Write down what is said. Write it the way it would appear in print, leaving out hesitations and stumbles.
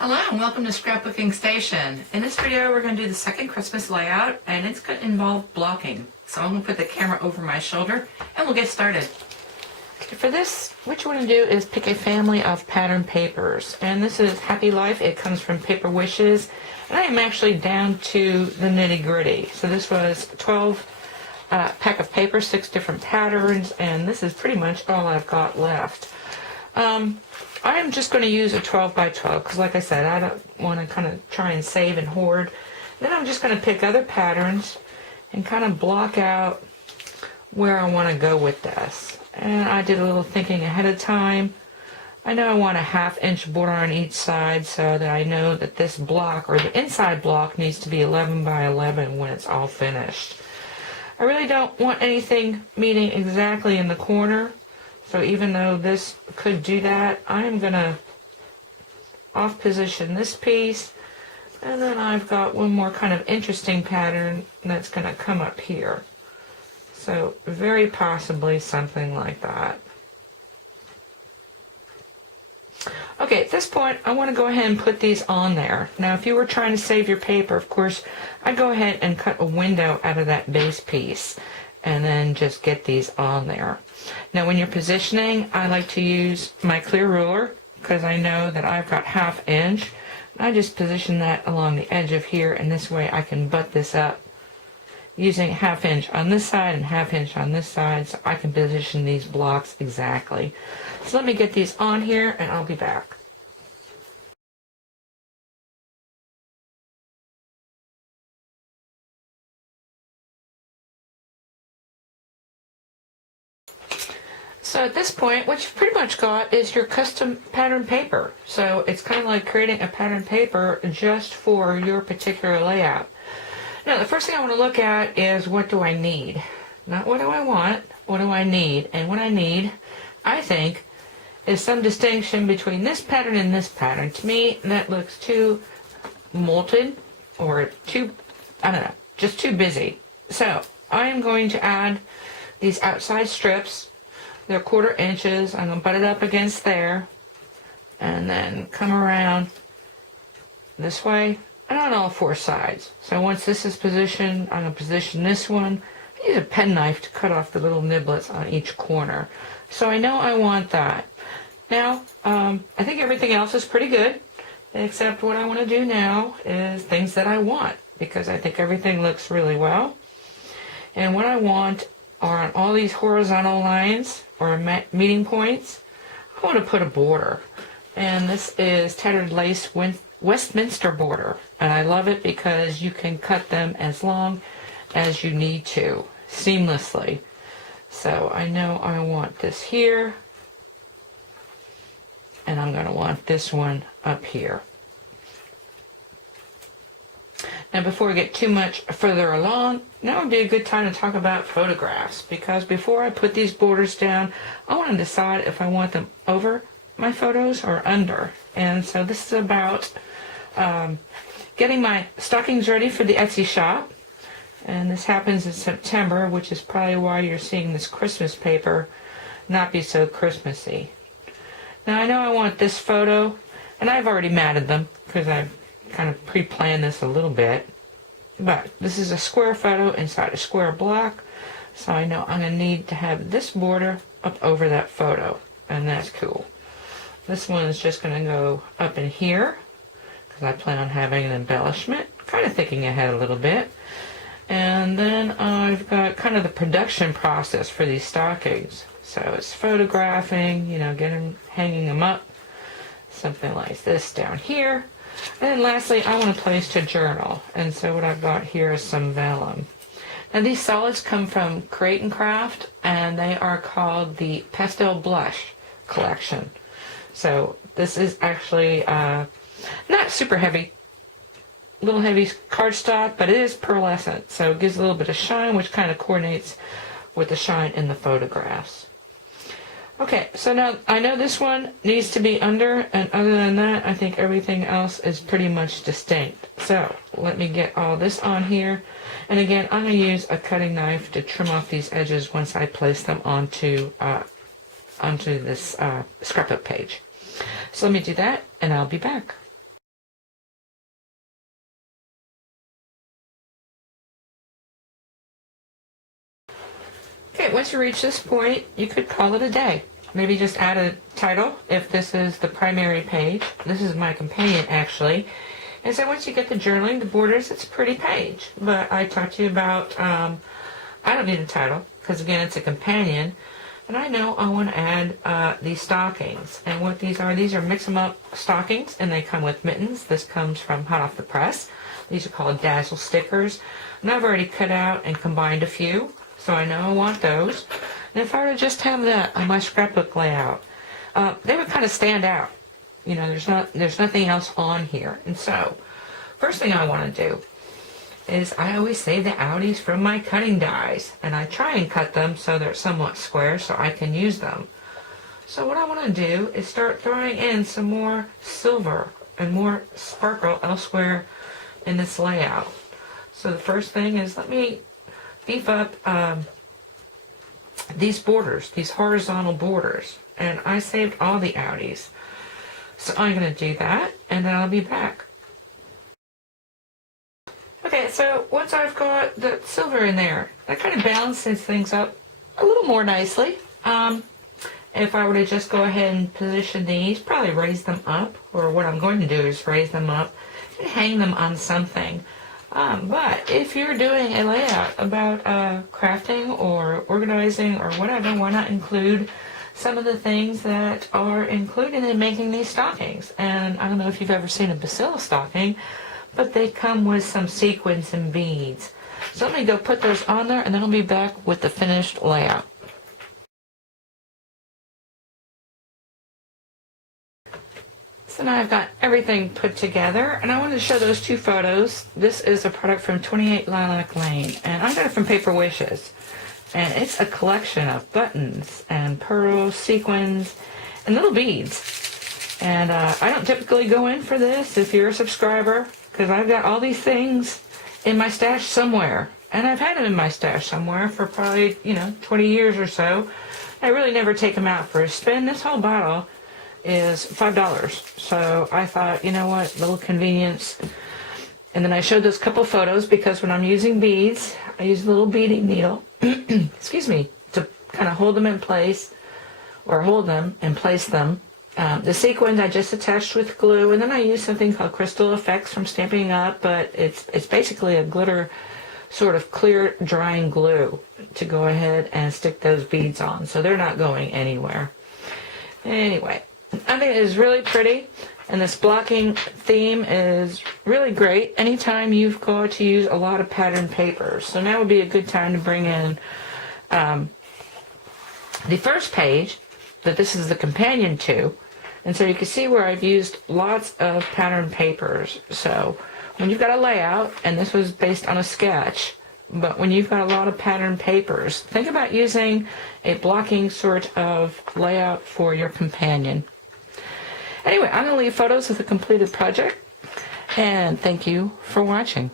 Hello and welcome to Scrapbooking Station. In this video we're going to do the second Christmas layout and it's going to involve blocking. So I'm going to put the camera over my shoulder and we'll get started. For this, what you want to do is pick a family of pattern papers. And this is Happy Life. It comes from Paper Wishes. And I am actually down to the nitty gritty. So this was 12 pack of paper, 6 different patterns, and this is pretty much all I've got left. I'm just going to use a 12 by 12 because like I said, I don't want to kind of try and save and hoard. Then I'm just going to pick other patterns and kind of block out where I want to go with this. And I did a little thinking ahead of time. I know I want a 1/2 inch border on each side so that I know that this block or the inside block needs to be 11 by 11 when it's all finished. I really don't want anything meeting exactly in the corner. So even though this could do that, I'm going to off position this piece, and then I've got one more kind of interesting pattern that's going to come up here. So very possibly something like that. Okay, at this point I want to go ahead and put these on there. Now if you were trying to save your paper, of course, I'd go ahead and cut a window out of that base piece and then just get these on there. Now when you're positioning, I like to use my clear ruler because I know that I've got 1/2 inch. I just position that along the edge of here, and this way I can butt this up using 1/2 inch on this side and 1/2 inch on this side, so I can position these blocks exactly. So let me get these on here and I'll be back. So at this point, what you've pretty much got is your custom pattern paper. So it's kind of like creating a pattern paper just for your particular layout. Now the first thing I want to look at is what do I need? Not what do I want, what do I need? And what I need, I think, is some distinction between this pattern and this pattern. To me, that looks too molted or too, I don't know, just too busy. So I'm going to add these outside strips. They're 1/4 inches. I'm going to butt it up against there and then come around this way and on all 4 sides. So once this is positioned, I'm going to position this one. I use a penknife to cut off the little niblets on each corner. So I know I want that. Now, I think everything else is pretty good, except what I want to do now is things that I want, because I think everything looks really well. And what I want are on all these horizontal lines or meeting points, I want to put a border. And this is Tattered Lace Westminster border. And I love it because you can cut them as long as you need to, seamlessly. So I know I want this here, and I'm going to want this one up here. Now before we get too much further along, now would be a good time to talk about photographs, because before I put these borders down, I want to decide if I want them over my photos or under. And so this is about getting my stockings ready for the Etsy shop. And this happens in September, which is probably why you're seeing this Christmas paper not be so Christmassy. Now I know I want this photo, and I've already matted them because I've kind of pre-planned this a little bit. But this is a square photo inside a square block, so I know I'm going to need to have this border up over that photo, and that's cool. This one is just going to go up in here because I plan on having an embellishment, kind of thinking ahead a little bit. And then I've got kind of the production process for these stockings. So it's photographing, you know, hanging them up, something like this down here. And then lastly, I want a place to journal. And so what I've got here is some vellum. Now these solids come from Create and Craft, and they are called the Pastel Blush collection. So this is actually not super heavy, a little heavy cardstock, but it is pearlescent. So it gives a little bit of shine, which kind of coordinates with the shine in the photographs. Okay, so now I know this one needs to be under, and other than that, I think everything else is pretty much distinct. So let me get all this on here. And again, I'm going to use a cutting knife to trim off these edges once I place them onto this scrapbook page. So let me do that, and I'll be back. Okay, once you reach this point, you could call it a day. Maybe just add a title if this is the primary page. This is my companion, actually. And so once you get the journaling, the borders, it's a pretty page. But I talked to you about, I don't need a title, because again, it's a companion. And I know I want to add these stockings. And what these are mix 'em up stockings, and they come with mittens. This comes from hot off the press. These are called Dazzle stickers. And I've already cut out and combined a few, so I know I want those. And if I were to just have that on my scrapbook layout, they would kind of stand out. You know, there's nothing else on here. And so, first thing I want to do is I always save the outies from my cutting dies. And I try and cut them so they're somewhat square so I can use them. So what I want to do is start throwing in some more silver and more sparkle elsewhere in this layout. So the first thing is, let me beef up these borders, these horizontal borders. And I saved all the outies. So I'm going to do that, and then I'll be back. Okay, so once I've got the silver in there, that kind of balances things up a little more nicely. If I were to just go ahead and position these, probably raise them up, or what I'm going to do is raise them up and hang them on something. But if you're doing a layout about crafting or organizing or whatever, why not include some of the things that are included in making these stockings? And I don't know if you've ever seen a bacilla stocking, but they come with some sequins and beads. So let me go put those on there, and then I'll be back with the finished layout. So now I've got everything put together, and I wanted to show those two photos. This is a product from 28 Lilac Lane, and I got it from Paper Wishes. And it's a collection of buttons and pearls, sequins, and little beads. And I don't typically go in for this if you're a subscriber, because I've got all these things in my stash somewhere. And I've had them in my stash somewhere for probably, 20 years or so. I really never take them out for a spin. This whole bottle is $5. So I thought, you know what, little convenience. And then I showed those couple photos because when I'm using beads, I use a little beading needle, excuse me, to kind of hold them in place, or hold them and place them. The sequins I just attached with glue, and then I use something called Crystal Effects from Stamping Up, but it's basically a glitter sort of clear drying glue to go ahead and stick those beads on, so they're not going anywhere. Anyway, I think it is really pretty, and this blocking theme is really great anytime you've got to use a lot of patterned papers. So now would be a good time to bring in the first page that this is the companion to. And so you can see where I've used lots of patterned papers. So when you've got a layout, and this was based on a sketch, but when you've got a lot of patterned papers, think about using a blocking sort of layout for your companion. Anyway, I'm going to leave photos of the completed project, and thank you for watching.